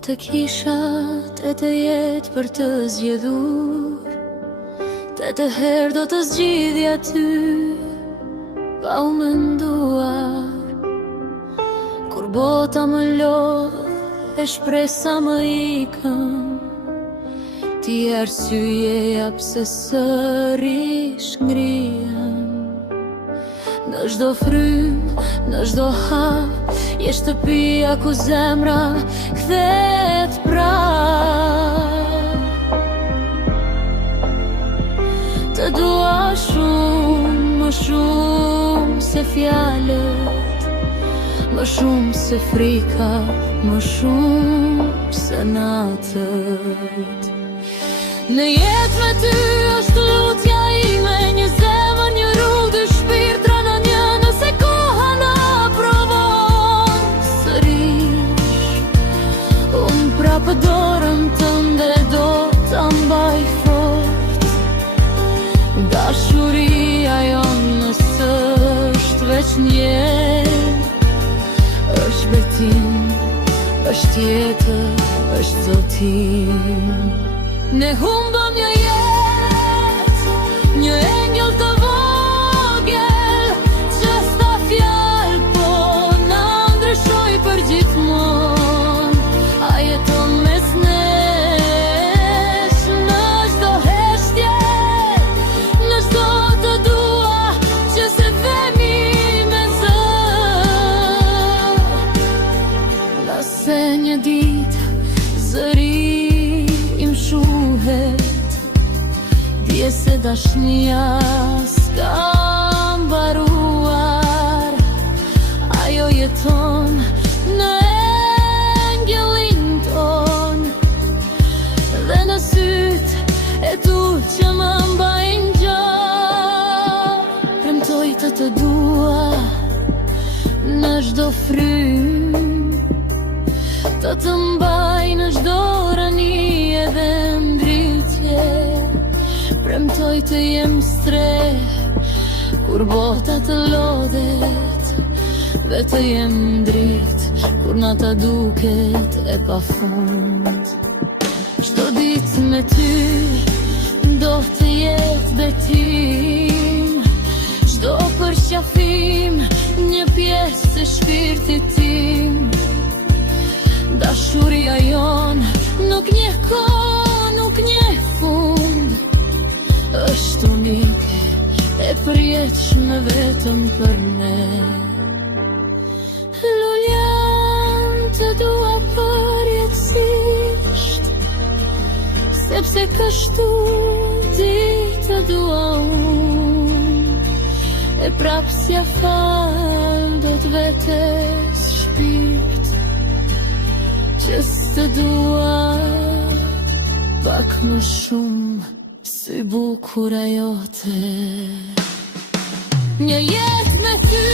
të kisha të jetë për të zgjedhur, të herë do të zgjidhja ty, pa u menduar. Kur bota më lodh e shpresa më ikën, ti arsyeja pse sërish ngrihen. Në çdo frymë, në çdo hap, je shtëpia ku zemra kthehet prap. Të dua shumë, më shumë se fjalët, më shumë se frika, më shumë se natët. Në jetë me ty është lutja ime, një zemër, një rrugë, dy shpirtra në një, nëse koha na provon sërish. Unë prapë dorën tënde do ta mbaj fort. Dashuria jonë nësë është veç njerë, është betim, është jetër, është zotim. Ne humbëm një jetë, një engjëll të vogël, që sta fjalë, po na ndryshoi për gjithmonë. A jeton mes nesh, në çdo heshtje, në çdo të dua, që se vemi me zë. Nëse një ditë zëri shuhet, dje se dashnia s'ka mbaruar. Ajo jeton në engjëllin ton, dhe në syt e tu që më mbajnë gjatë. Premtoj të dua në çdo frymë, të mbaj në çdo rani edhe ndritje. Premtoj të jem streh kur bota të lodhet, dhe të jem dritë kur nata duket e pafund. Çdo ditë me ty do të jetë betim, çdo përqafim një pjesë të shpirtit tim. Dashuria jon nuk njeh kohë, nuk njeh fund, është unike, e përjetshme vetëm për ne. Luljan të dua përjetësisht, sepse kështu ti të dua unë. E prapë s'ja fal do t'vetes shpirt, që s'të dua pak më shumë si bukura jote. Një jetë me ty